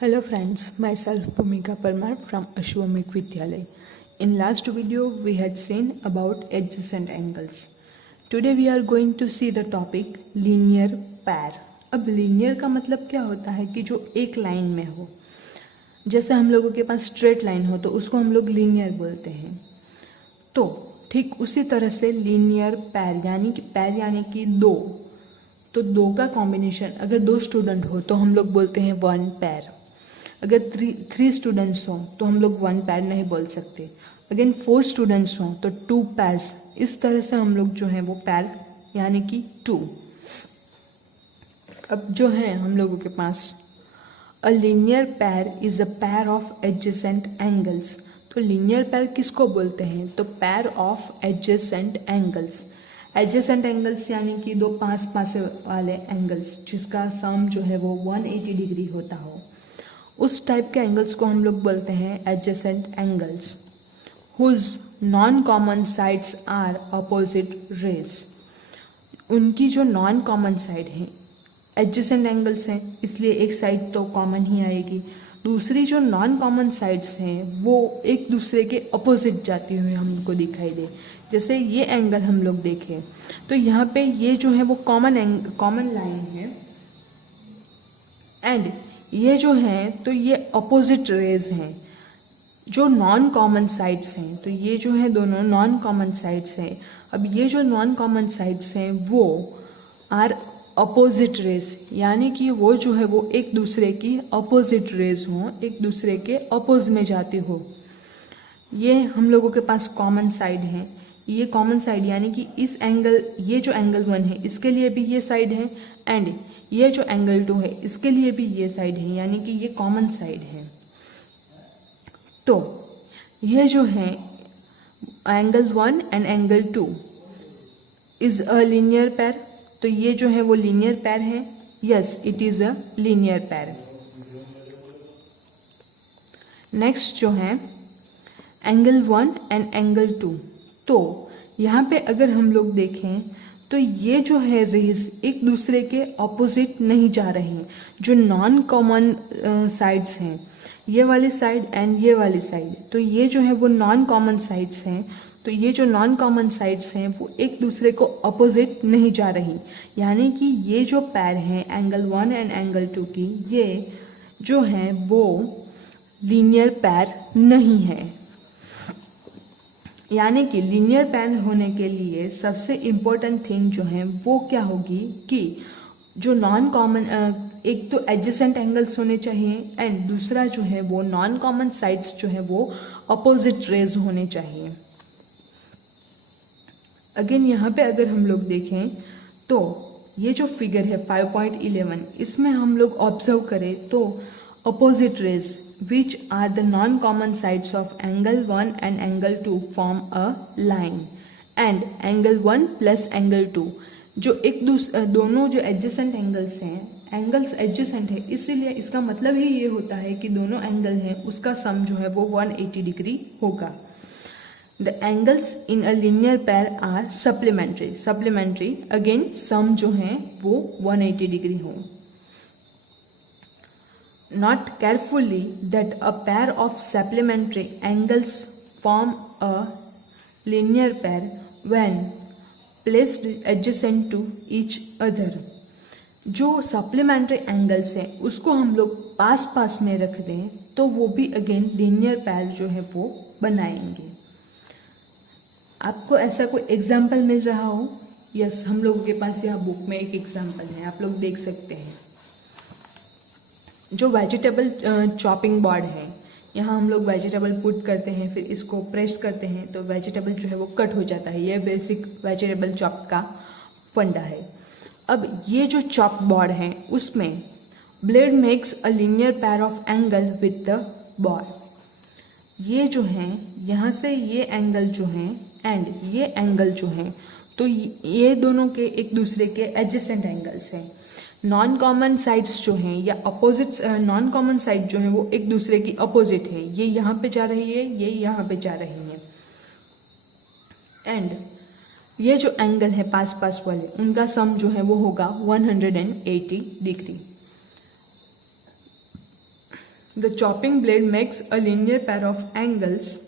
Hello friends, myself Bhumika Parmar from Ashwamik Vidyalay. In last video we had seen about adjacent angles. Today we are going to see the topic linear pair. अब linear का मतलब क्या होता है कि जो एक line में हो, जैसे हम लोगों के पास स्ट्रेट लाइन हो तो उसको हम लोग linear बोलते हैं। तो ठीक उसी तरह से linear pair यानी कि दो, तो दो का कॉम्बिनेशन अगर दो स्टूडेंट हो तो हम लोग बोलते हैं वन पैर। अगर थ्री स्टूडेंट्स हों तो हम लोग वन पैर नहीं बोल सकते। अगेन 4 स्टूडेंट्स हों तो 2 पैर्स। इस तरह से हम लोग जो है वो पैर यानी कि 2। अब जो है हम लोगों के पास अ लीनियर पैर is a pair of adjacent angles. तो लीनियर पैर किसको बोलते हैं? तो pair of adjacent angles. Adjacent angles यानी कि दो पास वाले एंगल्स जिसका सम जो है वो 180 डिग्री होता हो, उस टाइप के एंगल्स को हम लोग बोलते हैं adjacent angles. Whose non common sides are opposite rays. उनकी जो नॉन कॉमन साइड है, एडजेसेंट एंगल्स हैं इसलिए एक साइड तो कॉमन ही आएगी, दूसरी जो नॉन कॉमन साइड्स हैं वो एक दूसरे के अपोजिट जाती हुई हमको दिखाई दे। जैसे ये एंगल हम लोग देखें तो यहाँ पे ये जो है वो कॉमन लाइन है, एंड ये जो है तो ये अपोजिट रेज हैं जो नॉन कॉमन साइड्स हैं। तो ये जो है दोनों नॉन कॉमन साइड्स हैं। अब ये जो नॉन कॉमन साइड्स हैं वो आर अपोजिट रेज, यानी कि वो जो है वो एक दूसरे की अपोजिट रेज हों, एक दूसरे के अपोज में जाती हो। ये हम लोगों के पास कॉमन साइड है। ये कॉमन साइड यानी कि इस एंगल, ये जो एंगल 1 है इसके लिए भी ये साइड है, एंड ये जो एंगल 2 है इसके लिए भी ये साइड है, यानी कि ये कॉमन साइड है। तो ये जो है angle 1 and angle 2 is a linear पैर। तो ये जो है वो लीनियर पैर है। Yes, it is a linear पैर। नेक्स्ट जो है एंगल 1 एंड एंगल 2। तो यहाँ पे अगर हम लोग देखें तो ये जो है रेज एक दूसरे के ऑपोजिट नहीं जा रहे हैं। जो नॉन कॉमन साइड्स हैं, ये वाली साइड एंड ये वाली साइड, तो ये जो है वो नॉन कॉमन साइड्स हैं। तो ये जो नॉन कॉमन साइड्स हैं वो एक दूसरे को अपोजिट नहीं जा रही, यानी कि ये जो पैर हैं एंगल 1 एंड एंगल 2 की, ये जो है वो लीनियर पैर नहीं है। यानी कि लीनियर पैर होने के लिए सबसे इम्पोर्टेंट थिंग जो है वो क्या होगी कि जो नॉन कॉमन, एक तो एडजेसेंट एंगल्स होने चाहिए, एंड दूसरा जो है वो नॉन कॉमन साइड्स जो है वो अपोजिट रेज होने चाहिए। अगेन यहाँ पे अगर हम लोग देखें तो ये जो फिगर है 5.11, इसमें हम लोग ऑब्जर्व करें तो opposite rays which are the non-common sides of angle 1 and angle 2 form a line, and angle 1 plus angle 2 जो दोनों जो adjacent angles हैं, angles adjacent है इसीलिए इसका मतलब ही ये होता है कि दोनों एंगल हैं उसका सम जो है वो 180 डिग्री होगा। The angles in a linear pair are supplementary again सम जो है वो 180 डिग्री हो। Note carefully that a pair of supplementary angles form a linear pair when placed adjacent to each other. जो supplementary angles हैं उसको हम लोग पास में रख दें तो वो भी अगेन linear pair जो है वो बनाएंगे। आपको ऐसा कोई एग्जाम्पल मिल रहा हो? यस, हम लोगों के पास यह बुक में एक एग्जाम्पल है, आप लोग देख सकते हैं। जो वेजिटेबल चॉपिंग बोर्ड है, यहाँ हम लोग वेजिटेबल पुट करते हैं, फिर इसको प्रेस करते हैं तो वेजिटेबल जो है वो कट हो जाता है। ये बेसिक वेजिटेबल चॉप का फंडा है। अब ये जो चॉप बोर्ड है उसमें blade makes a linear pair of angle with the board. ये जो है यहाँ से ये एंगल जो है एंड ये एंगल जो है, तो ये दोनों के एक दूसरे के एडजेसेंट एंगल्स हैं। नॉन कॉमन साइड्स जो हैं या अपोजिट, नॉन कॉमन साइड जो है वो एक दूसरे की अपोजिट है। ये यहाँ पे जा रही है, ये यहाँ पे जा रही है, एंड ये जो एंगल है पास वाले उनका सम जो है वो होगा 180 degree. The chopping blade makes a linear pair of angles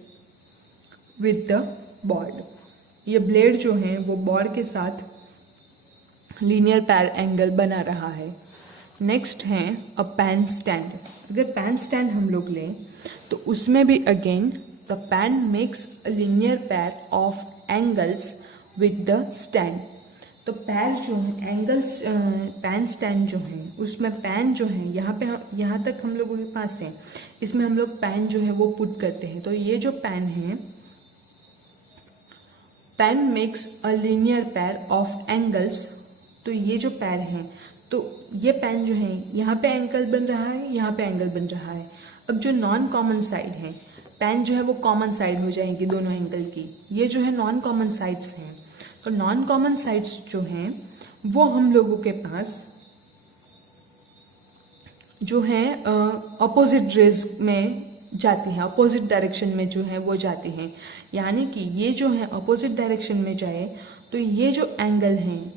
with the board. ये ब्लेड जो है वो बॉर्ड के साथ लीनियर पेयर एंगल बना रहा है। नेक्स्ट है अ पेन स्टैंड। अगर पेन स्टैंड हम लोग लें तो उसमें भी again the pen makes a linear pair of angles with the stand. तो पैर जो है एंगल्स, पेन स्टैंड जो है उसमें पेन जो है यहाँ तक हम लोगों के पास है, इसमें हम लोग पेन जो है वो पुट करते हैं। तो ये जो पेन है, pen makes a linear pair of angles. तो ये जो पैर है, तो ये पेन जो है यहाँ पे एंगल बन रहा है, यहाँ पे एंगल बन रहा है। अब जो नॉन कॉमन साइड है, पेन जो है वो कॉमन साइड हो जाएगी दोनों एंगल की। ये जो है नॉन कॉमन साइड्स हैं। तो नॉन कॉमन साइड्स जो हैं वो हम लोगों के पास जो है अपोजिट रेज में जाती हैं, अपोजिट डायरेक्शन में जो है वो जाती हैं। यानी कि ये जो है अपोजिट डायरेक्शन में जाए तो ये जो एंगल हैं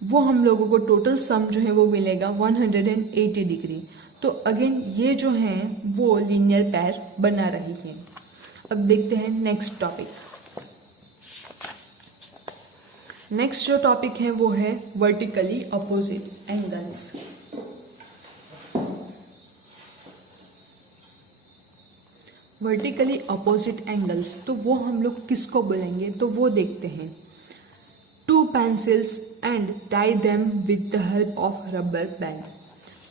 वो हम लोगों को टोटल सम जो है वो मिलेगा 180 डिग्री। तो अगेन ये जो है वो लीनियर पेयर बना रही है। अब देखते हैं नेक्स्ट टॉपिक। नेक्स्ट जो टॉपिक है वो है vertically opposite angles. Vertically opposite angles, तो वो हम लोग किसको बोलेंगे, तो वो देखते हैं। 2 pencils and tie them with the help of rubber band।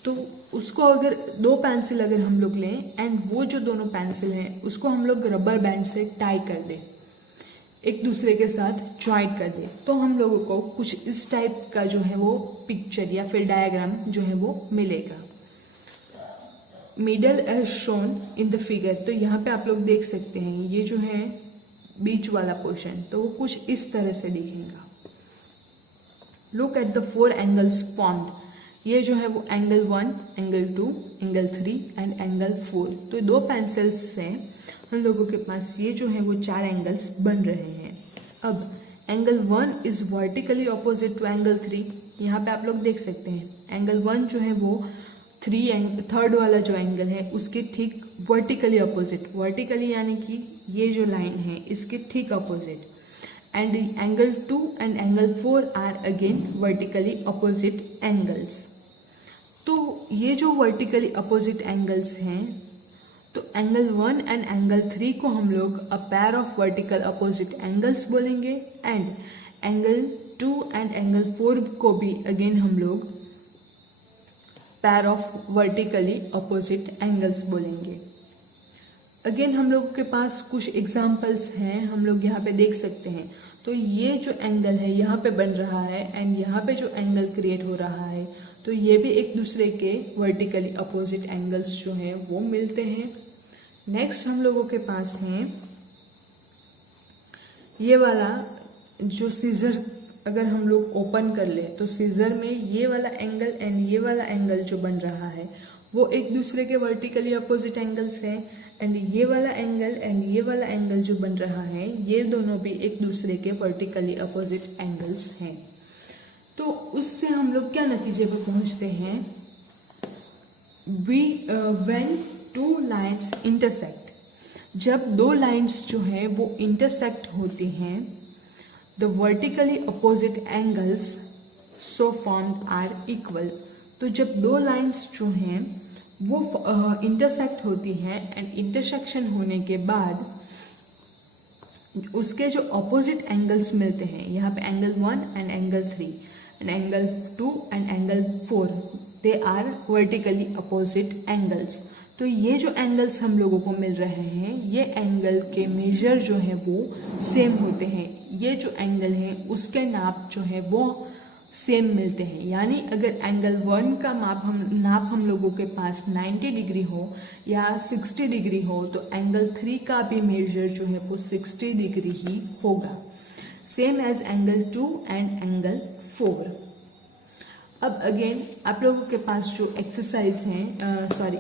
तो उसको अगर 2 पेंसिल अगर हम लोग लें एंड वो जो दोनों पेंसिल हैं उसको हम लोग रबर बैंड से टाई कर दें, एक दूसरे के साथ ज्वाइंट कर दें, तो हम लोगों को कुछ इस टाइप का जो है वो पिक्चर या फिर डायग्राम जो है वो मिलेगा। Middle age shown in the figure. तो यहाँ पे आप लोग देख सकते हैं ये जो है बीच वाला पोर्शन, तो वो कुछ इस तरह से दिखेगा। Look at the 4 angles formed. ये जो है वो angle 1, angle 2, angle 3 and angle 4। तो 2 पेंसिल्स से हम लोगों के पास ये जो है वो 4 एंगल्स बन रहे हैं। अब angle 1 is vertically opposite to angle 3। यहाँ पे आप लोग देख सकते हैं एंगल 1 जो है वो थर्ड वाला जो एंगल है उसके ठीक वर्टिकली अपोजिट, वर्टिकली यानी कि ये जो लाइन है इसके ठीक opposite. And angle 2 and angle 4 are again vertically opposite angles. तो ये जो वर्टिकली अपोजिट एंगल्स हैं, तो एंगल 1 एंड एंगल 3 को हम लोग a pair of vertical opposite angles बोलेंगे एंड एंगल 2 एंड एंगल 4 को भी अगेन हम लोग pair of vertically opposite angles बोलेंगे। अगेन हम लोगों के पास कुछ एग्जाम्पल्स हैं, हम लोग यहाँ पे देख सकते हैं। तो ये जो एंगल है यहाँ पे बन रहा है एंड यहाँ पे जो एंगल क्रिएट हो रहा है, तो ये भी एक दूसरे के वर्टिकली अपोजिट एंगल्स जो हैं वो मिलते हैं। नेक्स्ट हम लोगों के पास हैं ये वाला जो सीजर, अगर हम लोग ओपन कर ले तो सीजर में ये वाला एंगल एंड ये वाला एंगल जो बन रहा है वो एक दूसरे के वर्टिकली अपोजिट एंगल्स हैं एंड ये वाला एंगल एंड ये वाला एंगल जो बन रहा है ये दोनों भी एक दूसरे के वर्टिकली अपोजिट एंगल्स हैं। तो उससे हम लोग क्या नतीजे पर पहुंचते हैं, व्हेन 2 लाइन्स इंटरसेक्ट, जब 2 लाइन्स जो है वो इंटरसेक्ट होती हैं, the vertically opposite angles so formed are equal. तो जब 2 लाइन्स जो हैं वो इंटरसेक्ट होती हैं एंड इंटरसेक्शन होने के बाद उसके जो अपोजिट एंगल्स मिलते हैं, यहाँ पे angle 1 and angle 3 and angle 2 and angle 4, they are vertically opposite angles. तो ये जो एंगल्स हम लोगों को मिल रहे हैं ये एंगल के मेजर जो है वो सेम होते हैं। ये जो एंगल है उसके नाप जो है वो सेम मिलते हैं। यानी अगर एंगल 1 का नाप हम लोगों के पास 90 डिग्री हो या 60 डिग्री हो, तो एंगल 3 का भी मेजर जो है वो 60 डिग्री ही होगा, same as angle 2 and angle 4। अब अगेन आप लोगों के पास जो एक्सरसाइज हैं,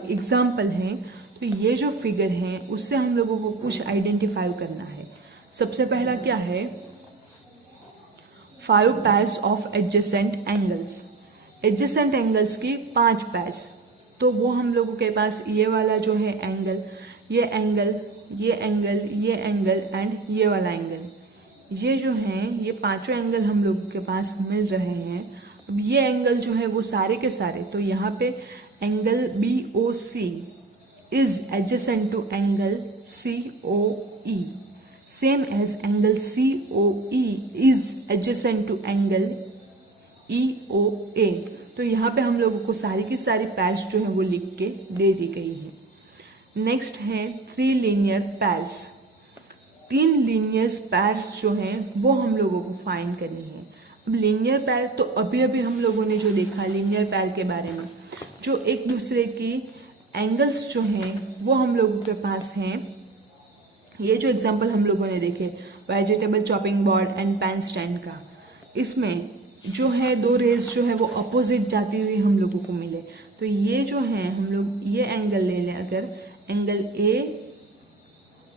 एग्जाम्पल हैं, तो ये जो फिगर हैं उससे हम लोगों को कुछ आइडेंटिफाई करना है। सबसे पहला क्या है, 5 pairs of adjacent angles. Adjacent angles की 5 पैर्स। तो वो हम लोगों के पास ये वाला जो है एंगल, ये एंगल, ये एंगल, ये एंगल एंड ये वाला एंगल, ये जो हैं ये पांचों एंगल हम लोगों के पास मिल रहे हैं। अब ये एंगल जो है वो सारे के सारे, तो यहाँ पे angle BOC is adjacent to angle COE, same as angle COE is adjacent to angle EOA। तो यहाँ पे हम लोगों को सारी की सारी पैर्स जो है वो लिख के दे दी गई है। नेक्स्ट है 3 लीनियर पैर्स। 3 लीनियर पैर्स जो हैं वो हम लोगों को फाइंड करनी है। अब लीनियर पैर तो अभी अभी हम लोगों ने जो देखा लीनियर पैर के बारे में, जो एक दूसरे की एंगल्स जो हैं वो हम लोगों के पास हैं। ये जो एग्जांपल हम लोगों ने देखे vegetable chopping board and pen stand का, इसमें जो है 2 रेज जो है वो अपोजिट जाती हुई हम लोगों को मिले। तो ये जो है हम लोग ये एंगल ले लें, अगर angle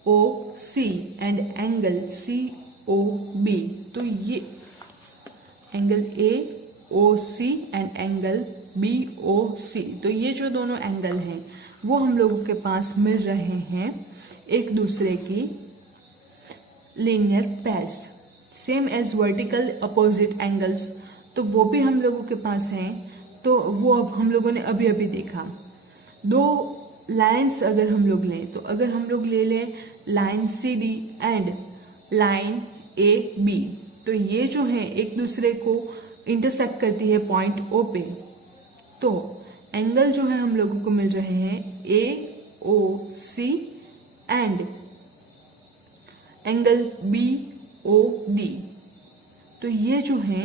AOC and angle COB, तो ये angle AOC and angle BOC, तो ये जो दोनों एंगल हैं वो हम लोगों के पास मिल रहे हैं एक दूसरे की linear pairs, same as vertical opposite angles, तो वो भी हम लोगों के पास हैं। तो वो अब हम लोगों ने अभी अभी देखा। 2 लाइन्स अगर हम लोग लें, तो अगर हम लोग ले लें line CD and line AB, तो ये जो है एक दूसरे को इंटरसेक्ट करती है पॉइंट O पे। तो एंगल जो है हम लोगों को मिल रहे हैं AOC एंड एंगल BOD। तो ये जो है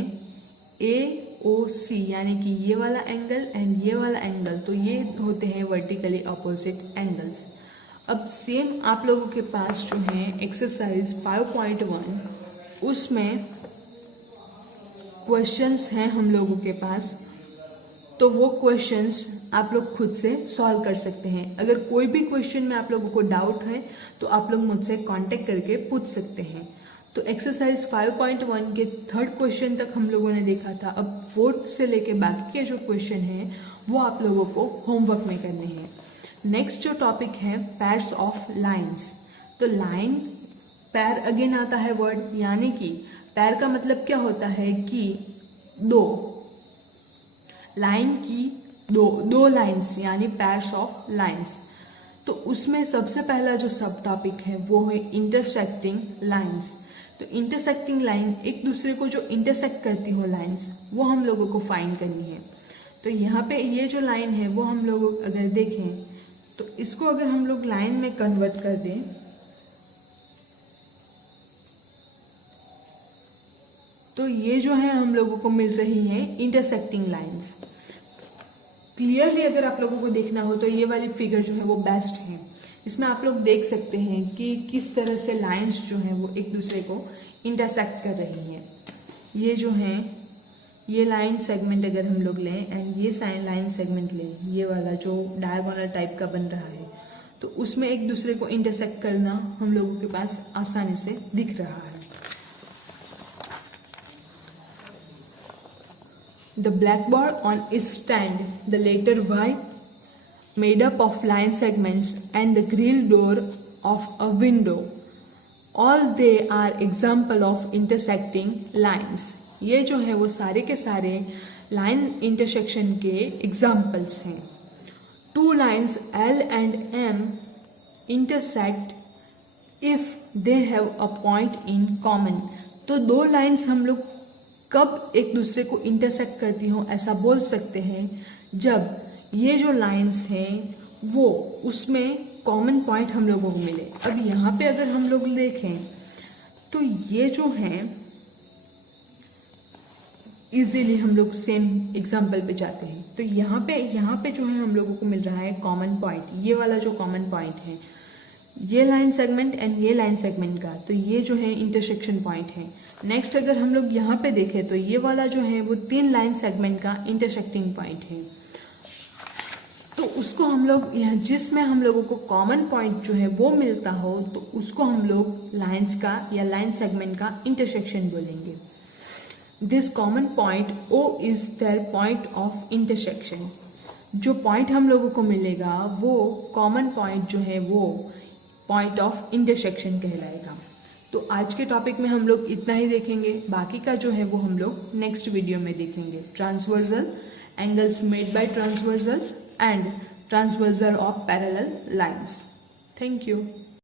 AOC यानी कि ये वाला एंगल एंड ये वाला एंगल, तो ये होते हैं वर्टिकली अपोजिट एंगल्स। अब सेम आप लोगों के पास जो है एक्सरसाइज 5.1, उसमें क्वेश्चंस हैं हम लोगों के पास, तो वो क्वेश्चंस आप लोग खुद से सॉल्व कर सकते हैं। अगर कोई भी क्वेश्चन में आप लोगों को डाउट है तो आप लोग मुझसे कांटेक्ट करके पूछ सकते हैं। तो एक्सरसाइज 5.1 के 3rd क्वेश्चन तक हम लोगों ने देखा था। अब 4th से लेके बाकी के जो क्वेश्चन हैं वो आप लोगों को होमवर्क में करने हैं। नेक्स्ट जो टॉपिक है पैर्स ऑफ लाइन्स। तो लाइन पैर अगेन आता है वर्ड, यानी कि पैर का मतलब क्या होता है कि 2 लाइन की दो लाइन्स यानी पैर्स ऑफ लाइन्स। तो उसमें सबसे पहला जो सब टॉपिक है वो है इंटरसेक्टिंग लाइन्स। तो इंटरसेक्टिंग लाइन एक दूसरे को जो इंटरसेक्ट करती हो लाइन्स, वो हम लोगों को फाइंड करनी है। तो यहाँ पे ये जो लाइन है वो हम लोग अगर देखें तो इसको अगर हम लोग लाइन में कन्वर्ट कर दें तो ये जो है हम लोगों को मिल रही है इंटरसेक्टिंग लाइन्स। क्लियरली अगर आप लोगों को देखना हो तो ये वाली फिगर जो है वो बेस्ट है। इसमें आप लोग देख सकते हैं कि किस तरह से लाइंस जो हैं वो एक दूसरे को इंटरसेक्ट कर रही हैं। ये जो हैं ये लाइन सेगमेंट अगर हम लोग लें एंड ये लाइन सेगमेंट लें, ये वाला जो डायगोनल टाइप का बन रहा है, तो उसमें एक दूसरे को इंटरसेक्ट करना हम लोगों के पास आसानी से दिख रहा है। The blackboard on its stand, the letter Y made up of line segments and the grill door of a window. All they are example of intersecting lines. ये जो है वो सारे के सारे लाइन इंटरसेक्शन के एग्जाम्पल्स हैं। 2 lines L and M intersect if they have a point in common. तो 2 लाइन्स हम लोग कब एक दूसरे को इंटरसेक्ट करती हो ऐसा बोल सकते हैं जब ये जो लाइंस हैं वो उसमें कॉमन पॉइंट हम लोगों को मिले। अब यहाँ पे अगर हम लोग देखें तो ये जो है इजीली हम लोग सेम एग्जाम्पल पे जाते हैं। तो यहाँ पे जो है हम लोगों को मिल रहा है कॉमन पॉइंट, ये वाला जो कॉमन पॉइंट है ये लाइन सेगमेंट एंड ये लाइन सेगमेंट का, तो ये जो है इंटरसेक्शन पॉइंट है। नेक्स्ट अगर हम लोग यहाँ पे देखें तो ये वाला जो है वो 3 लाइन सेगमेंट का इंटरसेक्टिंग पॉइंट है। तो उसको हम लोग यहाँ जिसमें हम लोगों को कॉमन पॉइंट जो है वो मिलता हो तो उसको हम लोग लाइंस का या लाइन सेगमेंट का इंटरसेक्शन बोलेंगे। This common point O is their point of intersection. जो पॉइंट हम लोगों को मिलेगा वो कॉमन पॉइंट जो है वो पॉइंट ऑफ इंटरसेक्शन कहलाएगा। तो आज के टॉपिक में हम लोग इतना ही देखेंगे, बाकी का जो है वो हम लोग नेक्स्ट वीडियो में देखेंगे। Transversal, angles made by transversal and transversal of parallel lines. Thank you.